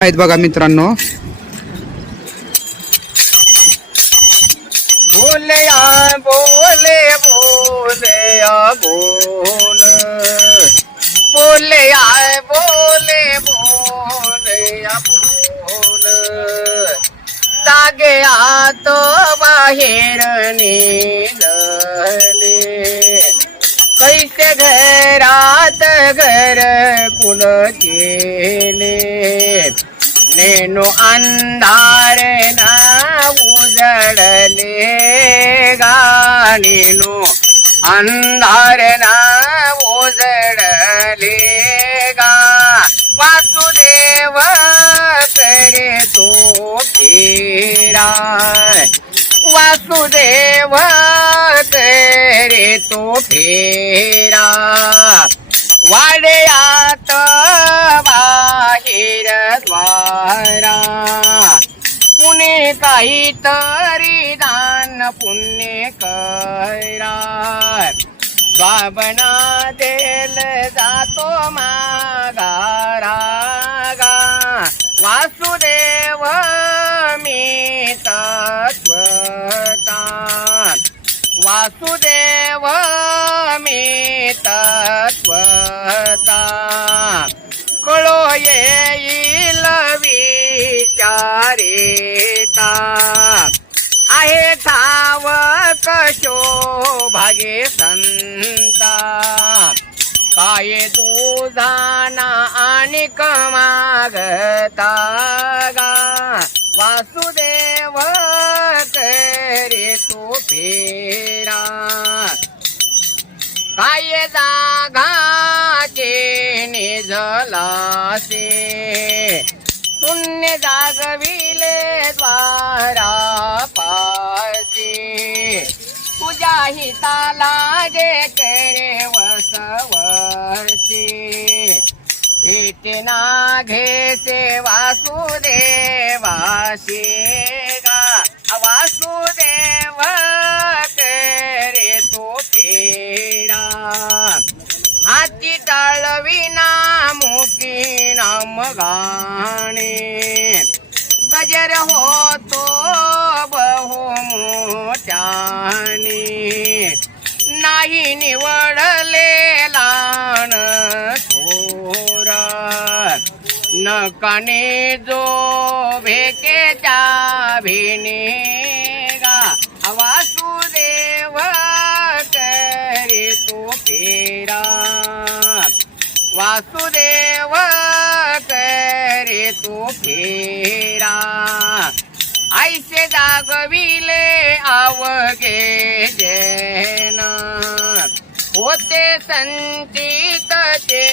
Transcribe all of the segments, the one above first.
आहेत बघा मित्रांनो. बोलया बोले बोलया बोल. बोलया बोले बोलया बोल. जागे तो बाहेर निघाले घरात घर कुल केले? नेनो अंधार ना उजळले गाणीनो अंधार ना उजळले गा. वासुदेव करे तो फेरा. वासुदेव तो फेरा. वाड्यात बाहेर द्वारा. पुणे काहीतरी दान पुण्य करा. बाबना वासुदेव मी तत्वता कळो येईल विचारिता. आहे ठाव कशो भागे संता. काय तू आणि कमागता गा वासुदेव करे तू फेरा जागविले द्वारा पासी तुझ्या हिताला जे करे वसवसे पेटना घेसे वासुदेवाशी गा. वासुदेव करे तो फेरा हाती टाळविना मुकी नाम गाणे गजर होतो बहु मोठ्याने नाही निवडलेला थोर. नकाने जो भेकेच्या भिनेगा वासुदेव करी तो फेरा. वासुदेव करी तो फेरा. ऐसे जागविले आवगे जेना होते संचित ते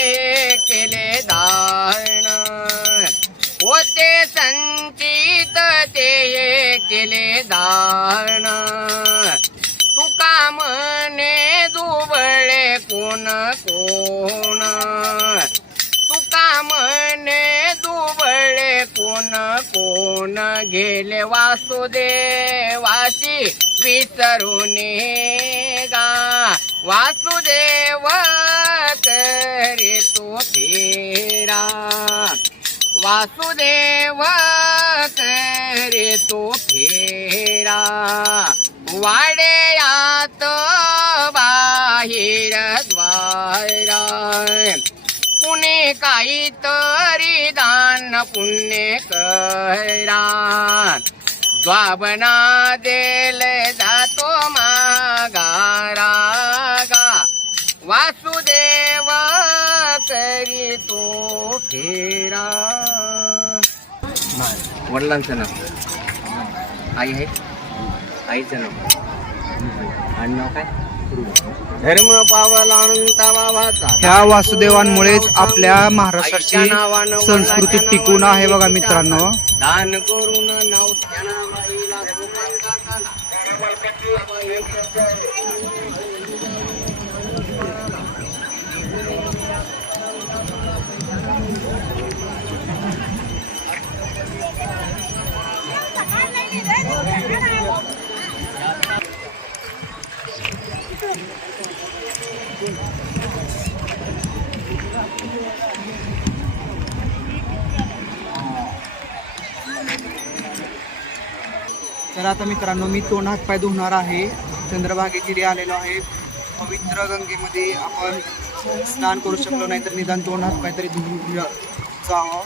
केले दान होते संचित ते केले दान दुबळे कोण कोण गेले वासुदेवाशी विसरून गा वासुदेव तरी तो फेरा. वासुदेव तरी तो फेरा. वाड्यात बाहेर द्वारा. कुणी काहीतरी दान पुण्य करा द्वाबना देल जातो मागारा गा वासुदेव करी तो फेरा वडिलांचं नाव. आई आहे? आईचं नाव. आणि नाव काय? धर्म पावलांता वासुदेवांमुळेच आपल्या महाराष्ट्राची संस्कृती टिकून आहे बघा मित्रांनो. दान करून तर आता मित्रांनो मी तोंड हातपाय धुणार आहे. चंद्रभागेगिरी आलेलो आहे. पवित्र गंगेमध्ये आपण स्नान करू शकलो नाही तर निदान तोंड हातपाय तरी धुवून जावं.